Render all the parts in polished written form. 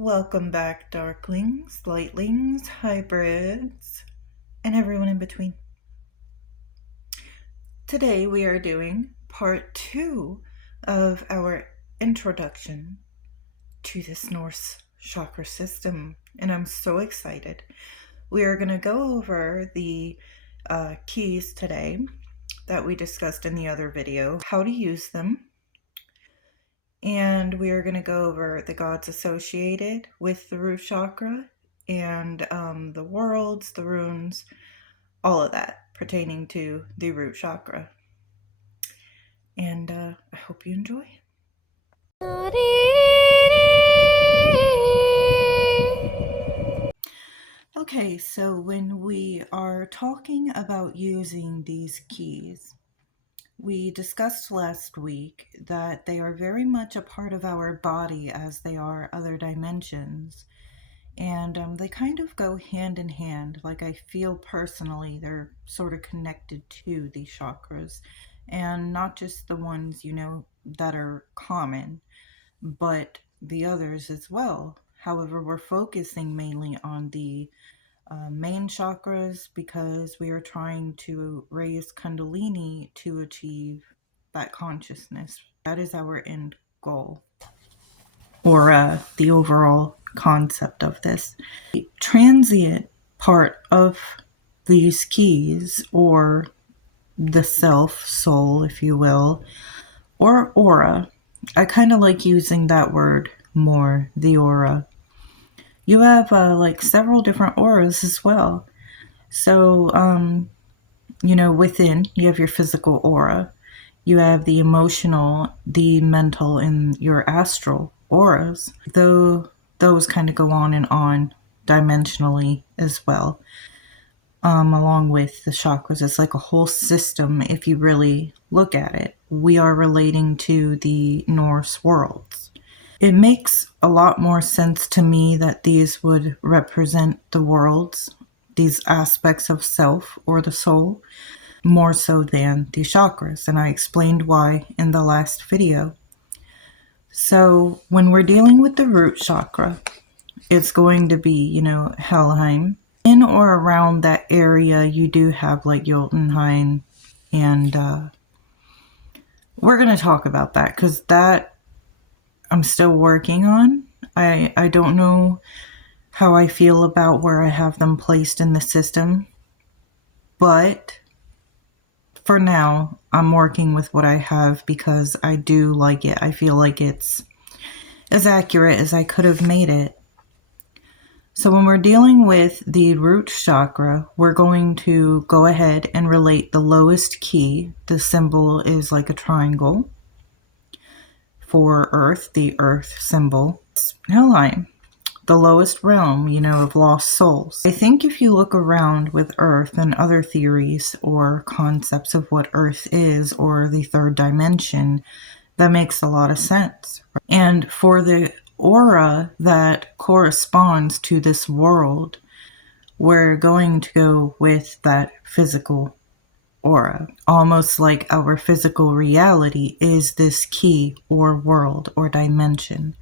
Welcome back, Darklings, Lightlings, Hybrids, and everyone in between. Today we are doing part 2 of our introduction to this Norse Chakra system, and I'm so excited. We are going to go over the keys today that we discussed in the other video, how to use them, and we are going to go over the gods associated with the root chakra and the worlds, the runes, all of that pertaining to the root chakra. And I hope you enjoy. Okay, so when we are talking about using these keys, we discussed last week that they are very much a part of our body as they are other dimensions. And they kind of go hand in hand. Like, I feel personally they're sort of connected to the chakras. And not just the ones, that are common, but the others as well. However, we're focusing mainly on the main chakras because we are trying to raise Kundalini to achieve that consciousness. That is our end goal, or the overall concept of this. The transient part of these keys, or the self, soul, if you will, or aura. I kind of like using that word more, the aura. You have like several different auras as well. So, within, you have your physical aura. You have the emotional, the mental, and your astral auras. Though those kind of go on and on dimensionally as well. Along with the chakras, it's like a whole system if you really look at it. We are relating to the Norse worlds. It makes a lot more sense to me that these would represent the worlds, these aspects of self or the soul, more so than the chakras. And I explained why in the last video. So when we're dealing with the root chakra, it's going to be, Helheim. In or around that area, you do have like Jotunheim, and we're going to talk about that because that I'm still working on. I don't know how I feel about where I have them placed in the system, but for now, I'm working with what I have because I do like it. I feel like it's as accurate as I could have made it. So when we're dealing with the root chakra, we're going to go ahead and relate the lowest key. The symbol is like a triangle. For Earth, the Earth symbol, it's Helheim, the lowest realm, of lost souls. I think if you look around with Earth and other theories or concepts of what Earth is or the third dimension, that makes a lot of sense. And for the aura that corresponds to this world, we're going to go with that physical aura, almost like our physical reality is this key or world or dimension.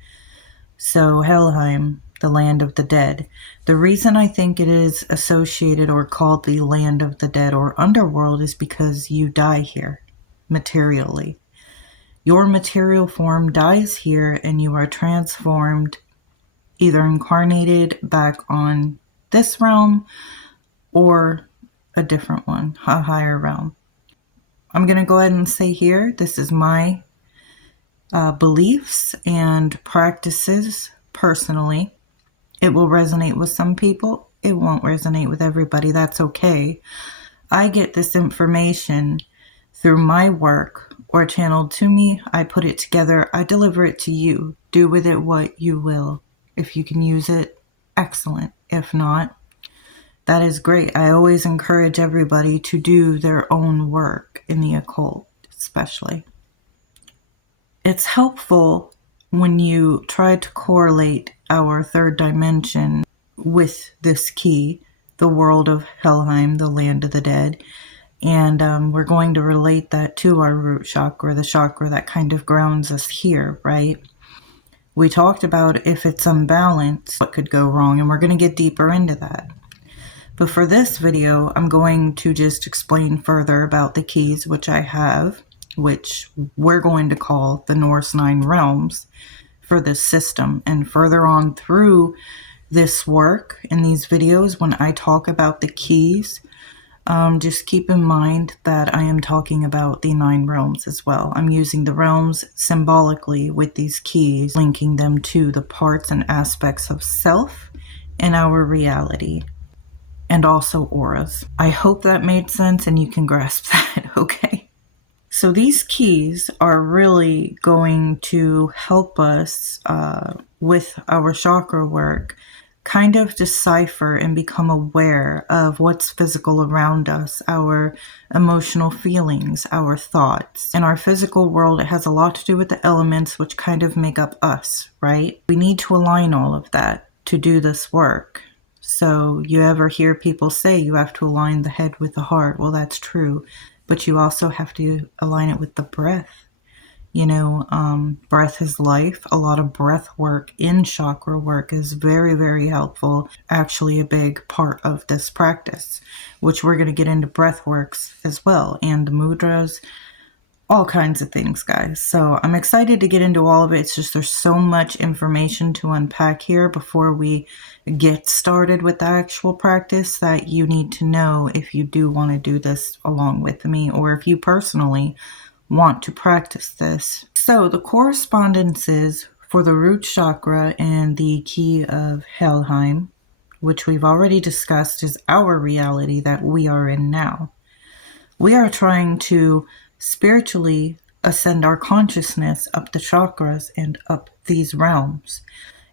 So Helheim, the land of the dead. The reason I think it is associated or called the land of the dead or underworld is because you die here materially. Your material form dies here and you are transformed, either incarnated back on this realm or a different one, a higher realm. I'm going to go ahead and say here, this is my beliefs and practices personally. It will resonate with some people. It won't resonate with everybody. That's okay. I get this information through my work or channeled to me. I put it together. I deliver it to you. Do with it what you will. If you can use it, excellent. If not, that is great. I always encourage everybody to do their own work in the occult, especially. It's helpful when you try to correlate our third dimension with this key, the world of Helheim, the land of the dead. And we're going to relate that to our root chakra, the chakra that kind of grounds us here, right? We talked about if it's unbalanced, what could go wrong, and we're going to get deeper into that. But for this video, I'm going to just explain further about the keys which I have, which we're going to call the Norse 9 realms for this system. And further on through this work in these videos, when I talk about the keys, just keep in mind that I am talking about the 9 realms as well. I'm using the realms symbolically with these keys, linking them to the parts and aspects of self and our reality, and also auras. I hope that made sense and you can grasp that, okay? So these keys are really going to help us with our chakra work kind of decipher and become aware of what's physical around us, our emotional feelings, our thoughts. In our physical world, it has a lot to do with the elements which kind of make up us, right? We need to align all of that to do this work. So you ever hear people say you have to align the head with the heart? Well, that's true, but you also have to align it with the breath. Breath is life. A lot of breath work in chakra work is very, very helpful. Actually, a big part of this practice, which we're going to get into breath works as well, and the mudras, all kinds of things, guys. So I'm excited to get into all of it. It's just there's so much information to unpack here before we get started with the actual practice that you need to know if you do want to do this along with me, or if you personally want to practice this. So the correspondences for the root chakra and the key of Helheim, which we've already discussed, is our reality that we are in now. We are trying to spiritually ascend our consciousness up the chakras and up these realms.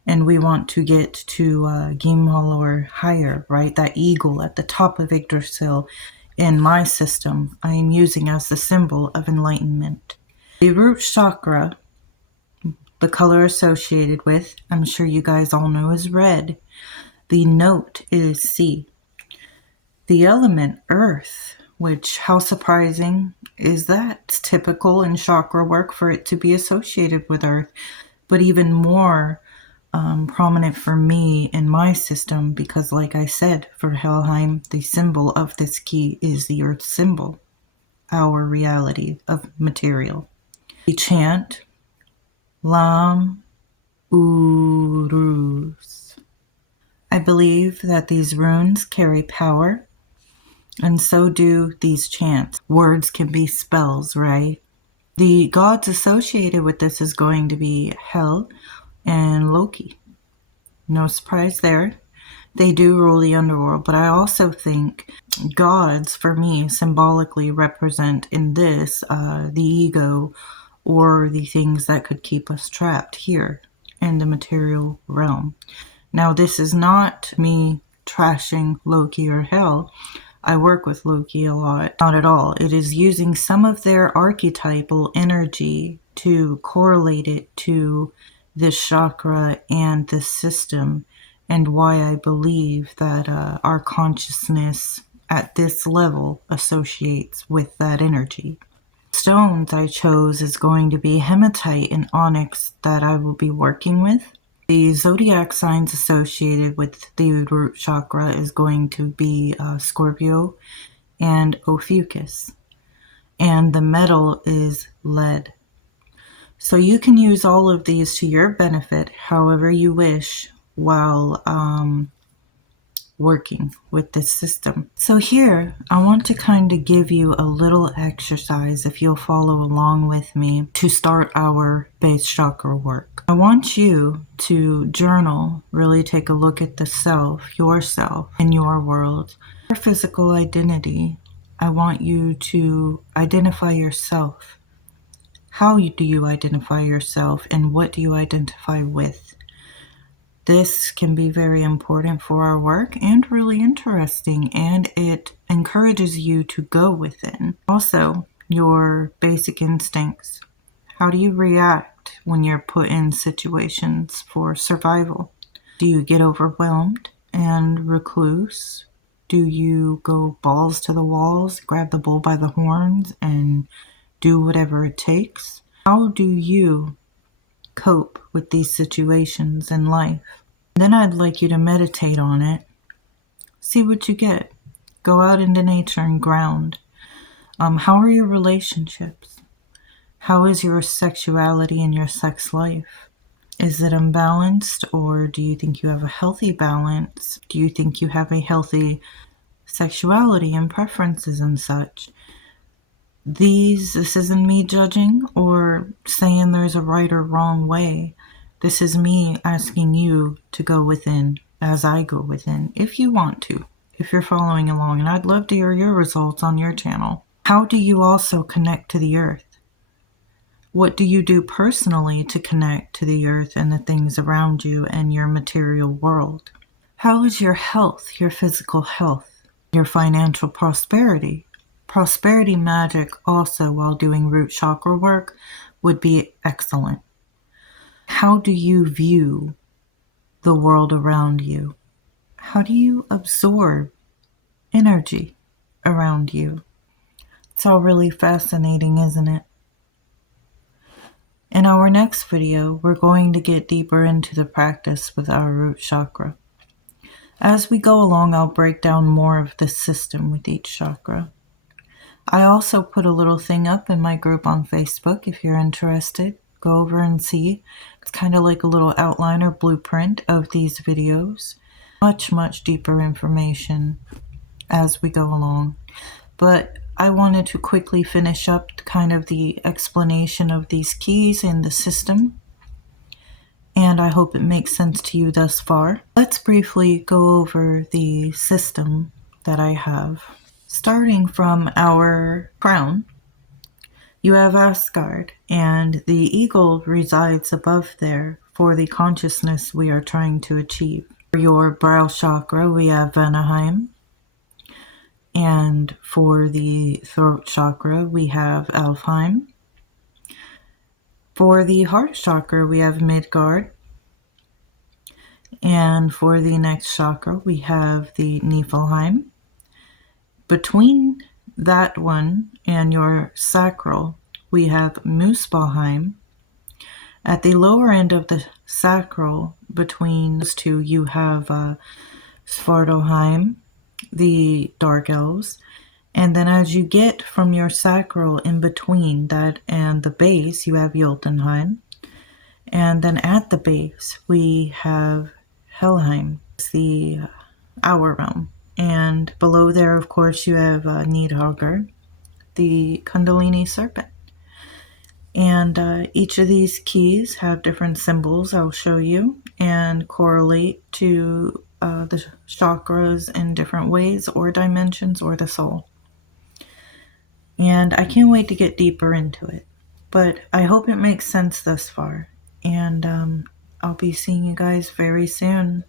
And we want to get to Gimhal or higher, right? That eagle at the top of Yggdrasil. In my system, I am using as the symbol of enlightenment. The root chakra, the color associated with, I'm sure you guys all know, is red. The note is C. The element earth, which, how surprising is that? It's typical in chakra work for it to be associated with earth, but even more prominent for me in my system, because like I said, for Helheim, the symbol of this key is the earth symbol, our reality of material. We chant Lam Urus. I believe that these runes carry power, and so do these chants. Words can be spells, right? The gods associated with this is going to be Hel and Loki. No surprise there. They do rule the underworld, but I also think gods, for me, symbolically represent in this the ego, or the things that could keep us trapped here in the material realm. Now, this is not me trashing Loki or Hel. I work with Loki a lot. Not at all. It is using some of their archetypal energy to correlate it to this chakra and this system, and why I believe that our consciousness at this level associates with that energy. Stones I chose is going to be hematite and onyx that I will be working with. The zodiac signs associated with the root chakra is going to be Scorpio and Ophiuchus, and the metal is lead. So you can use all of these to your benefit however you wish while working with this system. So here, I want to kind of give you a little exercise, if you'll follow along with me, to start our base chakra work. I want you to journal, really take a look at the self, yourself, in your world, your physical identity. I want you to identify yourself. How do you identify yourself, and what do you identify with? This can be very important for our work and really interesting, and it encourages you to go within. Also, your basic instincts. How do you react when you're put in situations for survival? Do you get overwhelmed and recluse? Do you go balls to the walls, grab the bull by the horns, and do whatever it takes? How do you cope with these situations in life. Then I'd like you to meditate on it. See what you get. Go out into nature and ground. How are your relationships? How is your sexuality and your sex life? Is it unbalanced, or do you think you have a healthy balance? Do you think you have a healthy sexuality and preferences and such? This isn't me judging or saying there's a right or wrong way. This is me asking you to go within as I go within, if you want to, if you're following along. And I'd love to hear your results on your channel. How do you also connect to the earth? What do you do personally to connect to the earth and the things around you and your material world? How is your health, your physical health, your financial prosperity? Prosperity magic also, while doing root chakra work, would be excellent. How do you view the world around you? How do you absorb energy around you? It's all really fascinating, isn't it? In our next video, we're going to get deeper into the practice with our root chakra. As we go along, I'll break down more of the system with each chakra. I also put a little thing up in my group on Facebook. If you're interested, go over and see. It's kind of like a little outline or blueprint of these videos. Much deeper information as we go along. But I wanted to quickly finish up kind of the explanation of these keys in the system. And I hope it makes sense to you thus far. Let's briefly go over the system that I have. Starting from our crown, you have Asgard, and the eagle resides above there for the consciousness we are trying to achieve. For your brow chakra, we have Vanaheim, and for the throat chakra, we have Alfheim. For the heart chakra, we have Midgard, and for the next chakra, we have the Niflheim. Between that one and your sacral, we have Muspelheim. At the lower end of the sacral, between those two, you have Svartalfheim, the Dark Elves. And then as you get from your sacral in between that and the base, you have Jotunheim. And then at the base, we have Helheim, it's the Hour Realm. And below there, of course, you have Nidhogger, the Kundalini Serpent. And each of these keys have different symbols I'll show you and correlate to the chakras in different ways or dimensions or the soul. And I can't wait to get deeper into it. But I hope it makes sense thus far. And I'll be seeing you guys very soon.